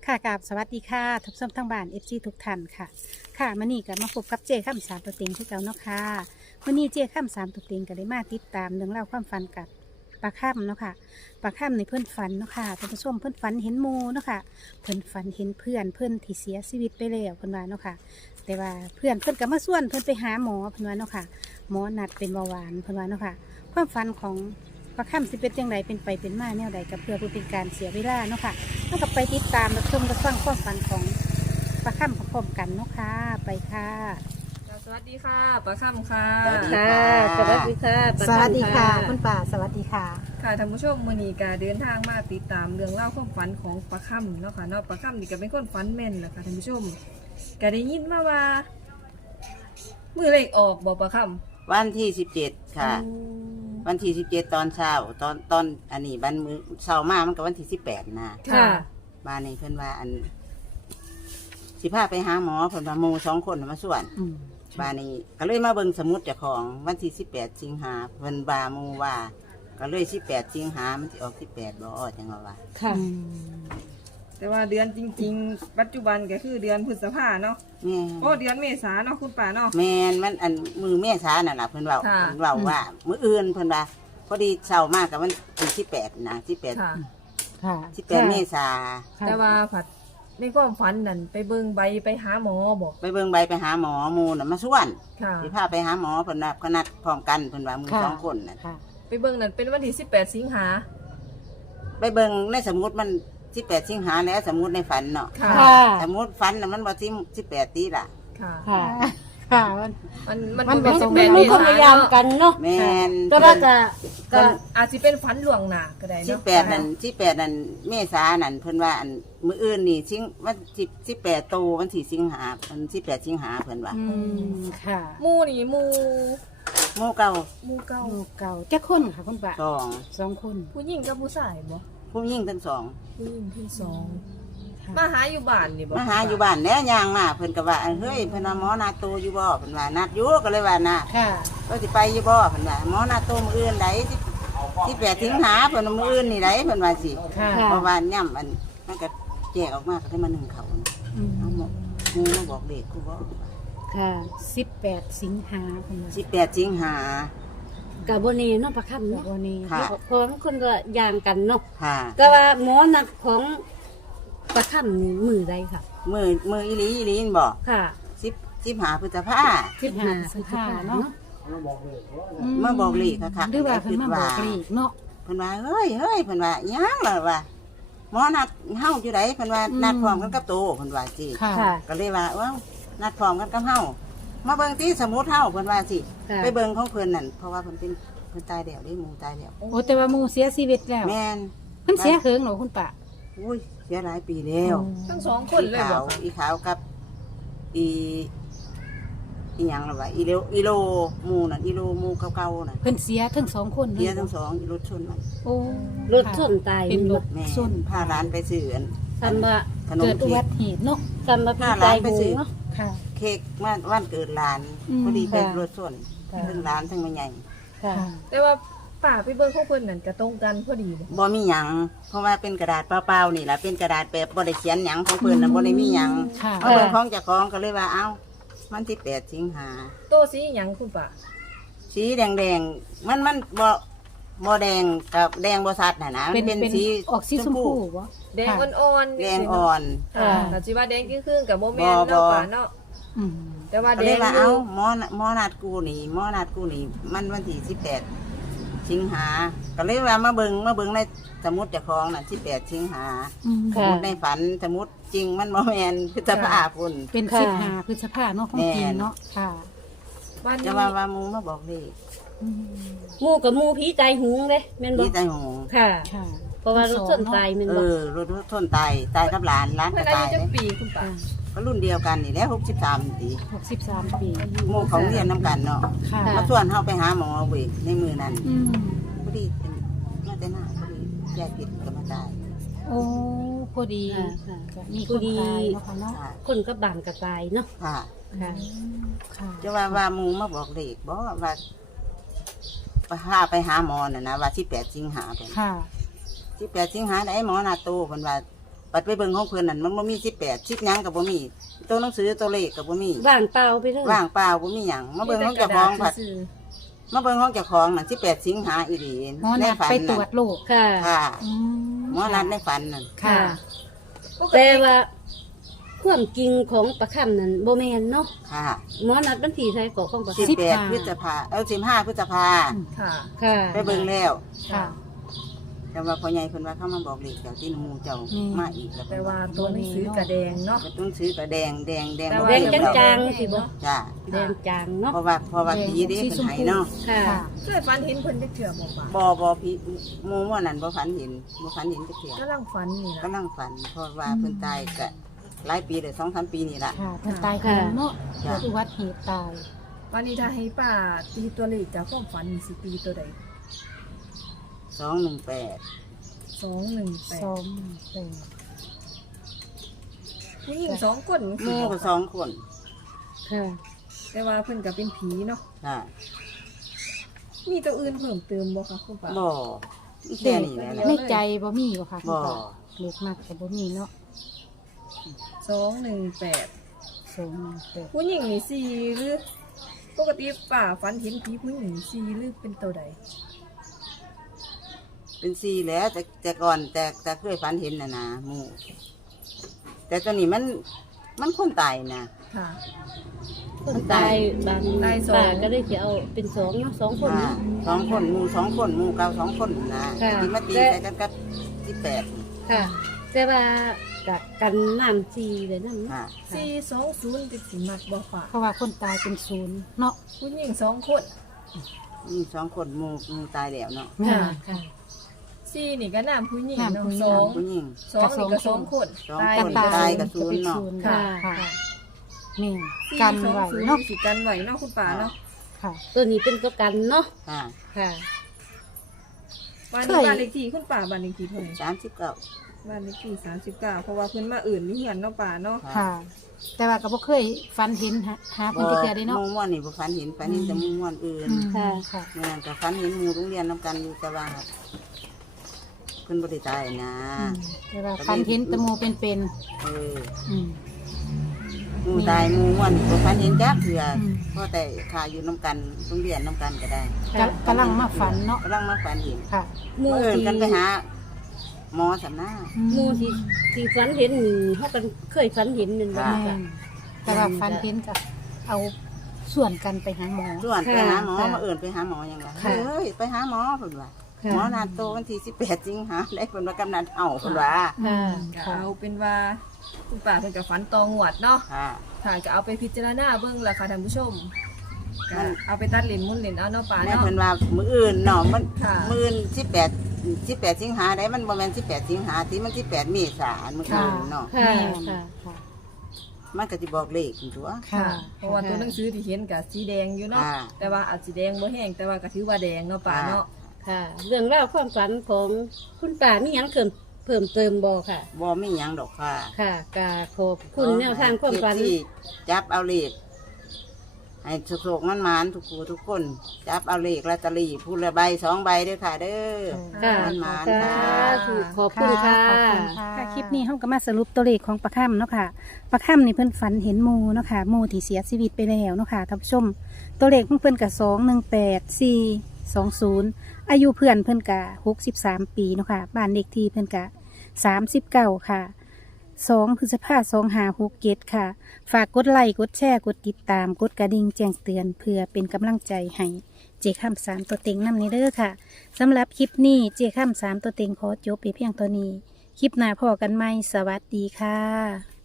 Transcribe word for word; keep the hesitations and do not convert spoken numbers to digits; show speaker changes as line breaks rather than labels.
ค่ะกราบสวัสดีค่ะทุกท่านทั้งบ้านเอฟซีทุกท่านค่ะค่ะมื่อนี้ก็มาพบกับเจ้ข้ามสามตัวเต็งที่เก่าเนาะค่ะมื่อนี้เจ้ข้ามสามตัวเต็งก็เลยมาติดตามเรื่องเล่าวความฝันกับปลาข้ามเนาะค่ะปลาข้ามในเพื่อนฝันเนาะค่ะท่านผู้ชมเพื่อนฝันเห็นหมูเนาะค่ะเพื่อนฝันเห็นเพื่อนเพื่อนที่เสียชีวิตไปแล้วเพื่อนว่าเนาะค่ะแต่ว่าเพื่อนเพื่อนก็มาส่วนเพื่อนไปหาหมอเพื่อนว่าเนาะค่ะหมอนัดเป็นเบาหวานเพื่อนว่าเนาะค่ะความฝันของปลาข้ามสิเป็นยังไงเป็นไปเป็นมาแนวใดกับเพื่อผู้เป็นการเสียเวลาเนาะค่ะแล้วก็ไปติดตามรับชมรับฟังความฝันของปลาข้ามพร้อมๆกันเนาะค่ะไปค่ะ
สวัสดีค่ะป้าค่ำค่ะ
สวัสดี
ค่ะ สวัสดีค่ะป้า
สวัสดีค่ะ
ำ
คุณป่าสวัสดีค่ะ
ค่ะท่านผู้ชมมือนีกาเดินทางมาติดตามเรื่องเล่าวความฝันของป้าค่ำเนาะค่ะเนาะป้าค่ำนี่ก็เป็นคนฝันแม่นแหละค่ะท่านผู้ชมก็ได้ยินมาว่ามือเลขออกบอกป้าค่ำ
วันที่สิบเจ็ดค่ะ
อืม
วันที่สิบเจ็ดตอนเช้า ตอนตอนอันนี้บันมือเช้ามามันก็วันที่สิบแปดนะ
ค่ะ
บ้านนี้เพิ่นว่าอัน สิพาไปหาหมอเพิ่นว่าหมู่สองคนน่ะมาส่วน
อืม
บ้านนี้ก็เลยมาเบิ่งสมุดเจ้าของวันที่สิบแปดสิงหาเพิ่นว่าหมู่ว่า ก็เลยสิบแปดสิงหามันสิออกสิบแปดบ่ออจังว่าว่า
ค่ะ
แต่ว่าเดือนจริง ๆ ปัจจุบันก็คือเดือนพฤษภาเนาะ
แม่
โอ้เดือนเมษาเนาะคุณป้าเนาะ
แม่นมันอันมือแม่ช้านั่นน่ะเพิ่นเว้า
ค่ะ
เพิ่นเว้าว่า มื้ออื่นเพิ่นว่าพอดีเช้ามากับวันที่สิบแปดนะสิบแปด
ค่ะ
ค่ะ
สิบแปดเมษา
แต่ว่าผัดในความฝันนั่นไปเบิ่งใบไปหาหมอบอก
ไปเบิ่งใบไปหาหมอหมูน่ะมาส่วน
ค่ะ
สิพาไปหาหมอเพิ่นว่าเขานัดพร้อมกันเพิ่นว่ามือ
ค่ะ
สองคนน่ะ
ค่ะ
ไปเบิ่งนั่นเป็นวันที่สิบแปดสิงหา
ไปเบิ่งในสมุดมันสิบแปดสิงหาแล้วสมุดในฝันเนาะ
ค่ะ
ค่ะ
สมุดฝันน่ะมันบ่สิสิบแปดตีล่ะ
ค่ะ
ค่ะ
ค่ะ
มันมัน
มัน
เป็น
มัน
สิบ
มั
แป
น
ด
มี
เม
ความ
ษา
พยายาม
เนาะ
กันเนาะ
แม่น
ก็ว่าจะ
ก็
ก็
อาจจะเป็นฝันหลวงหนาก็ได้
สิบ
เนาะ
แปดนั่นสิบแปดนั่นเมษานั่นเพิ่นว่าอันมื้ออื่นนี่สิงวันสิบสิบแปดโตวันที่สิงหาวันสิบแปดสิงหาเพิ่นว่า
อืมค่ะ
หมูนี่หมู
หมู่เก่า
หมูเก่า
ลูกเก่าแจ้คนค่ะคุณป่า
สอง
สองคน
ผู้หญิงกับผู้ชายบ่
ผู้หญิงทั้งสอง
ผู้หญิงที่สอง
ค่ะ
มาหาอยู่บ้านนี่บ่
มาหาอยู่บ้านแล้วย่างมาเพิ่นก็ว่าเฮ้ยเพิ่นว่าหมอนัดโตอยู่บ่เพิ่นว่านัดอยู่ก็เลยว่านัด
ค่ะ
ก็สิไปอยู่บ่เพิ่นว่าหมอนัดโตมื้ออื่นใดสิสิแปดสิงหาเพิ่นว่ามื้ออื่นนี่ใดเพิ่นว่าสิ
ค่ะ
เพราะว่าย่ำมันมันก็แจกออกมาก็ได้มาหนึ่งเขานะ
อืม
เอาหมดงูมาบอกเด็กกูบอก
ค่ะ
สิบแปดสิงหาคุณป่า
สิบแปดสิงหา
กับโบเน่เนาะประคำเนาะ
วันนี้
ค่ะ
เพราะคนก็ยางกันเนาะ
ค่ะ
ก็ว่าหมอนักของประคำนี่มือใดค่ะ
มือมืออีหลีอีหลีนบอก
ค่ะ
สิบสิบหาพฤษภา
สิบห้าสิบห้าเนาะ
มาบอกเลขค่ะ
หรือว่าเพิ่นมาบอกเลขเนาะ
เพิ่นว่าเฮ้ยเฮ้ยเพิ่นว่าย่างเลยว่าหมอนัดเฮาอยู่ไหนเพิ่นว่านัดพร้อมกันกับโตเพิ่นว่าสิ
ค่ะ
ค่ะ
ก็เลยว่าว้าวนัดพร้อมกันกับเฮามาเบิ่งที่สมุดเฮาเพิ่นว่าสิ
ค่ะ
ไปเบิ่งของเพิ่นนั่นเพราะว่าเพิ่นเป็นเพิ่นตายแล้วได้หมู่ตายแล้ว
โอ้แต่ว่าหมูเสียชีวิตแล้ว
แม่น
เพิ่นเสียเหิงเหรอคุณป่า
อุ้ยเสียหลายปีแล้ว
ทั้งสองคนเลย
อี
บ่
ขาวอีขาวกับอีอีหยังล่ะวะอีโลอีโลหมูน่ะอีโลหมูเก่าๆน่ะ
เพิ่นเสียทั้งสองคนล
เดียทั้งสองอีรถชนมัน
โอ้
รถชนตาย
เป็นรถ
แม่
ส้น
พาร้านไปซื้ออัน
ทำว่า
ขนม
เกิดอุ
เค้
บั
ก
ติเหตุเนาะ
ทำว่าพี่
ห้า
ตา
ล้าย น
ห
ไป
ง
ซื้อ
เนาะ
ค่ะ
เค้กมาวันเกิดหลาน
อืม
พอดีเป็น
ค่ะ
รถชน
ค่ะ
ทั้งร้านทั้งแม่ใหญ่
ค่ะ
แต่ว่าป้าไปเบิ่งของเพิ่นนั่นก็ตรงกันพอดีบ่
บ่มีหยังเพราะว่าเป็นกระดาษเปล่าๆนี่แหละเป็นกระดาษแบบบ่ได้เขียนหยังของเพิ่นน่ะบ่ได้มีหยัง
ค่ะ
เอาเบิ่งของเจ้าของก็เลยว่าเอ้ามันที่แปดสิงหา
โตสีหยังคุณป้า
สีแดงๆมันมันบ่บ่แดงกับแดงบ่ชัดน่ะนะมั
เป็น
นเป็น
เป็น
สี
ออกสีชมพูบ่
แดงอ่อนๆ
แดงอ่อน
ค่ะแต่สิว่าแดงครึ่งๆกับโมแมน
บ่
เนาะ
บ่
ป้าเนาะ
อืม
แต่ว่า
ก็
แด
เลย
ง
ว่า
อ
เอ้าหมอหมอนัดกูนี่หมอนัดกูนี่มันวันที่สิบแปดสิงหาก็เลยว่ามาเบิ่งมาเบิ่งในสมุดเจ้าของน่ะสิบแปดสิงหา
อืม
ส
ค่ะ
มุดในฝันสมุดจริงมันบ่แม่นคือสภาพพุ่น
เป็น
ค่ะ
สิบห้าพฤษภาเนาะของจริงเนาะค่ะ
วัน
จะ
นี้
ว่าว่าหมูมาบอกเลย
อืม
หมูกับหมูผีใจหุงเลยแม่นบ่
พี่ใจหง
ค่ะ
ค่ะ
เพราะว่ารถชนตายแม่น
เอ
บ่
อรถทนตายตายกับหลานหลาน
เพิ่
ก็
นอา
ตา
ยุ
ย
จัก
เลย
ปีคุณป้า
ก็รุ่นเดียวกันนี่แหล้วหกสิบสามปี
หกสิบสามปี
หมู่ของเรียนน้ำกันเนาะ
ค่ะ
มาชวนเฮาไปหาหมอเว้ยในมือนั้น
อืม
พอดีเป็นมาแต่หน้าพอดีแยกผิดก็มาตาย
โอ้พอดี
ค่ะค่ะ
ก็มีคนตายเนาะค่ะเนาะ
ค่ะ
คนก็บานกระตายเนาะ
ค่ะ
ค่ะ
ค่ะ
จะว่าว่าหมูมาบอกเลขบอกว่าไปหาไปหาหมอน่ะนะว่าที่แปดสิงหาเป็น
ค่ะ
ที่แปดสิงหาได้หมอนาโตเพิ่นว่าไปปัดไปเบิ่งของเพิ่นนั่นมันบ่มีสิบแปดสิบหยังก็บ่มีตัวหนังสือตัวเลขก็บ่มี
ว่างเปล่าไปเลย
ว่างเปล่าบ่มีหยังมาเบิ่งของเจ้าของผัด
ซื่อ
มาเบิ่งของเจ้าของนั่นสิบแปดสิงหาอีหลี
หมอ
ใน
นัด
ฝัน
ไปตร
น่ะ
วจโรค
ค่ะ
ค่ะ
อืม
หมอนัดในฝันนั่น
ค่ะ
ๆปก
แต่
ติ
ว่าความจริงของประคำนั้นโบแมนเนาะ
ค่ะ
หมอนัดบันทีไทยก่อของประ
สิบ
คำ
แปดพฤษภาเออสิบห้าพฤษภา
ค่ะ
ค่ะ
ไปเบิ่งแล้ว
ค่ะ
แต่ว่าพ่อใหญ่เพิ่นว่าเขามาบอกเลขเจ้าที่หมู่เจ้า
อืม
มาอีกแล้ว
แต่ว่าตัวหนังสือกระแดงเนาะ
ก็ต้องซื้อกระแดงแดงแดง
แต่
บ่
ว่า
แดง
เบิ่
จาง
แล้ว
ๆสิบ่
จ้า
แดงจางเนาะ
เพราะว่าเพราะว่าผีเด้เพิ่นให้เนาะ
ค่ะ
ค่ะ
เคยฝันเห็นเพิ่นได้เถื่อบ่ป่ะ
บ่บ่ผีหมู่ว่านั่นบ่ฝันเห็นบ่ฝันเห็นจักเทื่อก
ำลังฝันนี่
ก็
นะ
นั่งฝันเพราะว่าเพิ่นตายก็หลายปีเลยสองสามปีนี่ล่ะ
ค่ะเพิ่นตายคนเนาะ
ค่ะ
เกิดอุบัติเหตุตาย
วันนี้ถ้าให้ป้าตีตัวเลขจากความฝันนี่สิตีตัวใด
สองหนึ่งแปด
สองหนึ่งแปด
สองแปด
ผู้หญิงสองคน
หมู่ก็สองคน
ค่ะ
แต่ว่าเพิ่นก็เป็นผีเนาะ
ค่ะ
มีตัวอื่นเพิ่มเติมบ่คะคุณป้า
บ่มีแค่นี้แหละ
ใน
ล่ะ
ใจบ่มีบ่ค่ะคุณ
บ่
ป้าเล็กมากแต่บ่มีเนาะ
สองหนึ่งแปด
สองแปด
ผู้หญิงนี่สี่หรือปกติป้าฝันเห็นผีผู้หญิงสี่หรือเป็นตัวใด
เป็นสี่แหล้วแต่แต่ก่อนแต่แต่เคยฝันเห็นน่ะนะหมู่แต่ตอนนี้มันมันคนตายนะ
ค่ะ
คนตายบาง
ตายสอง
ป่าก็ได้จะเอาเป็นสองเนาะสองคน
ค่ะ
เนาะ
สองคนหมู่สองคนหมู่เก่าสองคนนะ
ค่ะ
ที่มาตีใส่กันกับสิบแปด
ค่ะ แต่ว่ากับกันน้ำซีเลยนั่นเนาะ
ค่ะ
สี่สองศูนย์ติดสิมักบ่ป้า
เพราะว่าคนตายเป็นศูนย์เนาะ
ผู้หญิงสองคน
มีสองคนหมู่หมู่ตายแล้วเนาะ
แม่
ค่ะ
น
ค่ะ
สี่นี่ก็น้ำผู้หญิง
น้ำ
เนาะ
ผู้หญิง
สอง
ผู้หญิง
สองนี่ก็สองคน
สอง
ตาย
คน
นี่ก็
ตาย
ศู
กับ
นย์
ศูนย์เนาะ
ค่ะ
ค่ะ
ค่ะนี่
สี่
กัน
สอง
ไว้
ศูนย์
เนาะ
สิกันไหวเนาะคุณป่าเนาะ
ค่ะ
ตัวนี้เป็นตัวกันเนาะ
ค่ะ
ค่ะ
บ้าน
เค
นี้
ย
บ้านเลขที่คุณป่าบ้านเลขที่เท่าไหร่
สามสิบเก้า
บ้านเลขที่สามสิบเก้าเพราะว่าเพิ่นมาอื่นนี่เหือนเนาะป่าเนาะ
ค่ะ แต่ว่าก็บ่เคยฝันเห็นหาหาเพิ่นที่เทื่อได้เนาะ
หมู่ม่วนนี่บ่ฝันเห็นฝันเห็นแต่หมู่ม่วนอื่น
อืม
ค่ะ
ค่ะ
แม่นก็ฝันเห็นหมู่โรงเรียนนํกันอยู่แต่ว่าเพิ่นบ่ได้ตายนะ
อืมแต่ว่าฝันเห็นแตะมูเป็นเป็น
เออ
ๆอืม
หมู่ตายหมู่ม่วนบ่ฝันเห็นจักเทื่ออ
ม
เพราะแต่ข้าอยู่นํกันโรงเรียนนํกันก็ได้
กะกำลังมาฝันเนาะ
กำลังมาฝันเห็น
ค่ะ
หมู
เมื่อเอิ้น
ที่
กันไปหาหมอสำนา
หมูที่ที่ฝันเห็นนี่เขากันเคยฝันเห็นนั่น
แม่
ว่า
นแต่ว่าฝันเห็นกับเอาส่วนกันไปหาหมอ
ส่วนไปหาหมอ
ค่ะ
มาเอิ้นไปหาหมอหยังว่า
ค่ะ
เฮ้ยไปหาหมอเพิ่นว่า
ค่ะ
หมอนัดโตวันที่สิบแปดสิงหาได้เพิ่นว่ากำนันเอาเพิ่นว่า
ค่ะ
ก็
ค่ะ
เอาเป็นว่าคุณป่าเพิ่นก็ฝันตองหวดเนาะ
ค่ะ
ค่ะก็เอาไปพิจารณาเบิ่งล่ะค่ะท่านผู้ชม
มั
ก็
น
เอาไปตัดเหรียญหมุนเหรียญเอาเนาะป่า
แม่
เนาะ
เพิ่นว่ามื้ออื่นเนาะมัน
ค่ะ
มื้ออื่นสิบแปด สิบแปดสิงหาได้มันบ่แม่นสิบแปดสิงหาที่มันสิบแปดเมษายนมื้อ
ค่ะ
อื่นเนาะ
ค่ะ
แม่น
ค่ะ
ค่ะ
มันก็สิบอกเลขอยู่ตัว
ค่ะ
เพราะว่าตัวหนังสือที่เห็นก็สีแดงอยู่เนาะ
ค่ะ
แต่ว่าอาจสิแดงบ่แห้งแต่ว่าก็ถือว่าแดงเนาะป่าเนาะ
ค่ะ เรื่องราวความฝันของคุณป่ามีหยังเพิ่มเพิ่มเติมบ่ค่ะ
บ่มีหยังดอกค่ะ
ค่ะกาขอบคุณแนวทางความฝัน
ที่จับเอาเลขให้สุกๆมันหมานทุกผู้ทุกคน จับเอาเลขลอตเตอรี่ผู้ละใบสองใบเด้อค่ะ เด้อ
ค่ะ
มันหมาน
สา
ค่ะ
ธุขอบคุณค่ะ
ขอบคุณค่ะคลิปนี้เฮาก็มาสรุปตัวเลขของปลาค่ำเนาะค่ะปลาค่ำนี่เพิ่นฝันเห็นหมูเนาะค่ะหมูที่เสียชีวิตไปแล้วเนาะค่ะท่านผู้ชม ตัวเลขของเพิ่นก็สองหนึ่งแปดสี่สองศูนย์อายุเพื่อนเพิ่นก็หกสิบสามปีเนาะค่ะบ้านเลขที่เพิ่นก็สามสิบเก้าค่ะสองพฤษภาสองหาหกเจ็ดค่ะ ฝากกดไลค์กดแชร์กดติดตามกดกระดิ่งแจ้งเตือนเพื่อเป็นกำลังใจให้เจค่ำสามตัวเต็งนำในเด้อค่ะสำหรับคลิปนี้เจค่ำสามตัวเต็งขอจบไปเพียงตัวนี้ คลิปหน้าพอกันไหมสวัสดีค่ะ